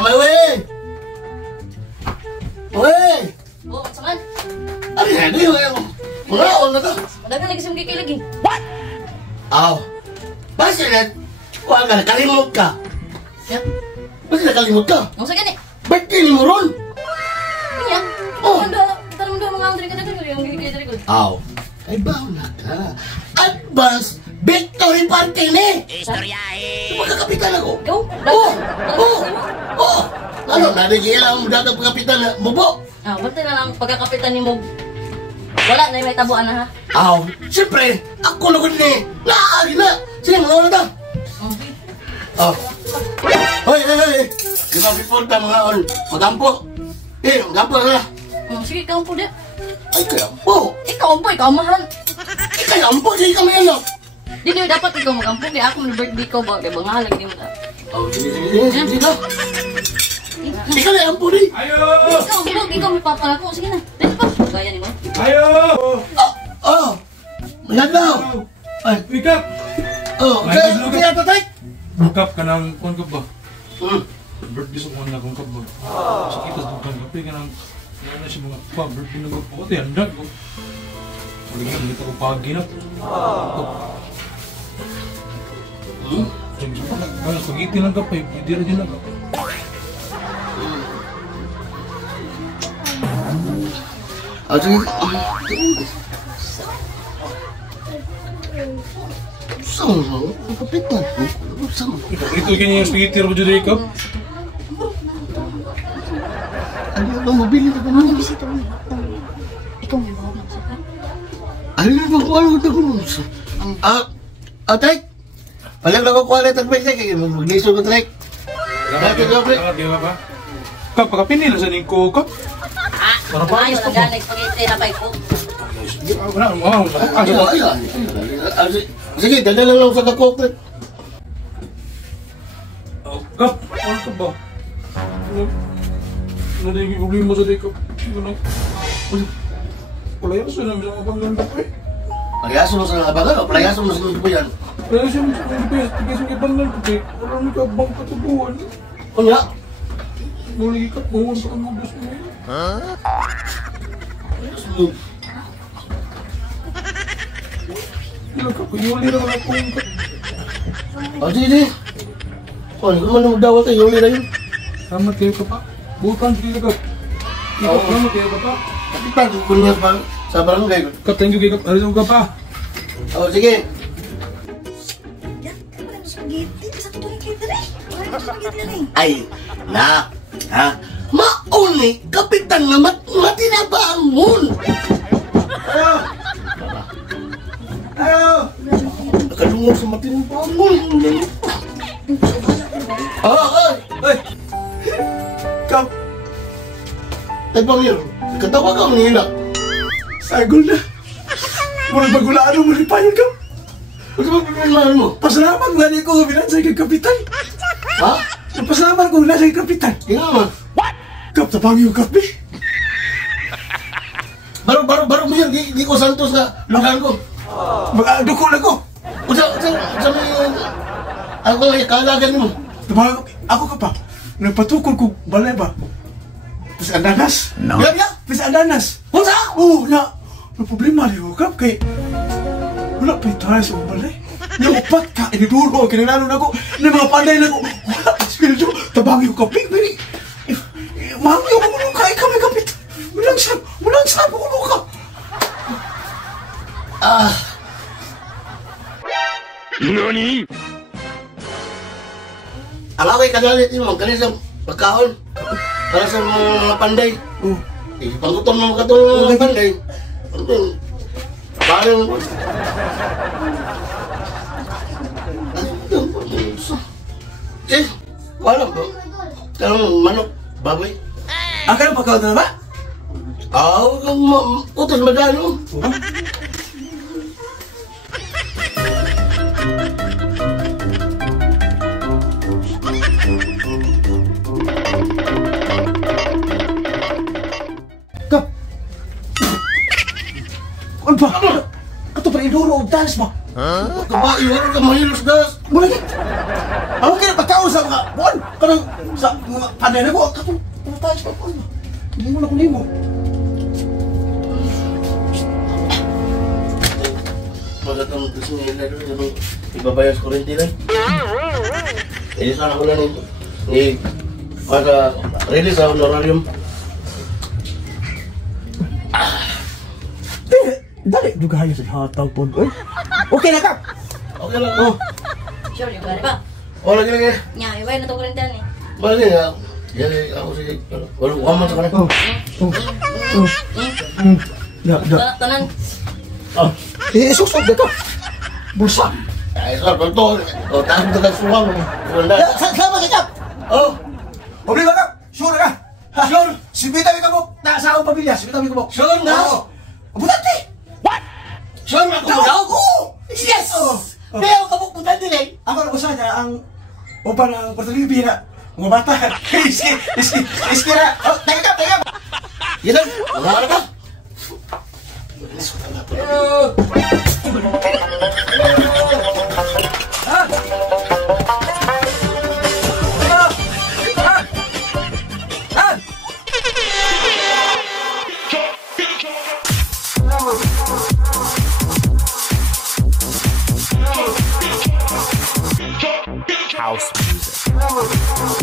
May wey! Wey! Oh, saan? Ano yan? Ano yung mulaon na to? Madagan lagi sa mga kikilig eh. What? Aw. Basta yan, huwag ka nakalimot ka. Yeah. Basta nakalimot ka. Ang sa gani? Birthday ni mo ron. Ano yan? Oh. Tanong doon mga Andre ka na gani. Yung kikilig dari ko. Aw. Ay, bawa ka. Advance victory party ni! Istoryahe! Pagkakapitan ako. Go! Oh! Oh! Oh! Ano, nanigil ang dagang pagkapitan na bubo? Ah, bantay na lang pagkakapitan ni Mog. Wala na may tabuan na ha. Aw, siyempre, ako na gud ni. Laagi na. Sige, mga na ta. Okay. Oh. Hoy, hoy, hoy. Di ba before ta mga on, magampo. Magampo na. Sige, ikaw po dia. Ay, kaya po. Ikaw po, ikaw mahal. Kaya ampo, di kami ano. Di dapat ikaw mag-ampun. Di ako may birthday ko ba? Di ba nga lagi mo na. Oh, sige na. Ikaw na ampo rin. Ikaw may papa ako. Sige na. Dito pa. Gaya ni mo. Ayo! Oh. Mayan daw. Ay, Wake up! kaya tatay. Wake up ka ng kuwan ka ba? Hmm. Birthday sa kuwan na kung ka ba? Sakitas doon ka kape ka ng ano siya mga pa, birthday ng gapo. Ito yan, dag. Pag nagkita ko pagi na. Pag-iti lang ka pa, hindi rin lang ka. Sige. Saan mo? Kapit na. Saan mo? Ito ganyan yung spaghetti rin mo dyan, Jacob? Ano yung mabili na naman? Ikaw may bawag ng saka. Ano yung magkuhan ko ito kung Tay? Palang na kukuha na ito mag-nisog ko, Tay. Di ba ba? Kap, pakapinila sa ningko, Kap. Para ba? Ayos ang galing. Spaghetti na bike ko. Sige, dadala lang sa kakokret. Kap, ano ka ba? Ano na yung problema sa Jacob? Palayaso na sa mga panggandak eh. Palayaso mo sa abangan o palayaso mo sa mga yan? Palayaso mo sa mga panggandak. Tigay sa mga panggandak eh. Wala mo ka bang katubuhan. Ano nga? Muli ka, mahuwan sa kang gusto mo yun. Ilang ka, kuyuli na wala kong ka. Sige. Ano ka man magdawat eh, yung yun. Salamat kayo ka pa. Bukan sige ka. Salamat kayo ka pa. Kita, kunyas pa sa barangay. Kap, thank you kayo ka. Alis mo ka pa. Sige. Ay, na, ha? Mauni, kapitan nga matinabangon. Ayaw! Nakalungog sa matinabangon. Ay! Ay! Kap! Tay Pamir, katawa ka ang nila. Sagol na! Murag bagulaan mo rin pa yun, Kap! Ano ba pinalaman mo? Pasalamat nga niya ko binansay kay Kapitan! Ha? Pasalamat ko na kay Kapitan! Tingnan naman. Kap, tapang yung Kap, eh! Baro mo yan, di ko santos na lugan ko. Mag-duko na ko! Sa may... Ako ay kalagan mo. Tapang ako ka pa! Nagpatukol ko balay ba? Pis andanas! No. Biya? Pis andanas! Hunsa? Oo, na problema niyo, Kap, kay... Wala pa tayo sa balay. Yung upat ka, iniduro, kinanano na ko, na mga panday na ko, wala pa spirito, tabang yung kapig, baby. Mami, yung kumulong ka, ikaw may kapit. Walang saan, kumulong ka. NANI?! Ang away kagalit mo, galing sa pagkaon. Para sa mga panday. Panggutom na mga katulong mga panday. Parang... Wala po. Tanong manok, baboy. Akan pa ka na ba? Utos madalo. Kap! Ano ba? Ato pa iduro o dance ba? Kabayo, ano ka mahilos gas? Mula ka! Ako kaya pagkaon sa mga buwan! sa mga panay na ko. Ako, ano tayo sa pagpapal? Hindi mo na kung limo. Magandang gusto nila doon, ibabayas ko rin din. Eh, sana ko lang para release sa honorarium. Dali, juga hayo sa hataw po. Okay na, Kap. Okay lang. Oh, Sure, yung gani ba? lagi lagi. Nya, iba na to kurintan eh. Balik nga. Yan ako sige. Wala ko man sa kanila. Tanan. Oh. Susog na to. Bulsa. Ay, sir, to. Oh, tahan ka suwang. Wala. Sama ka, Kap. Oh. Problema, Kap. Sure ka. Sure. Sibita mi kabuk. Sa akong pamilya. Sibita mi kabuk. Sure na. Butante. Sure na ko. Ako. Yes. Pero kabuk putan din eh. Ako na usaha niya ang upan ng Portolibi na mga bata. Iski na. Oh, teka, Kap. Yan lang. Wala ka. House music.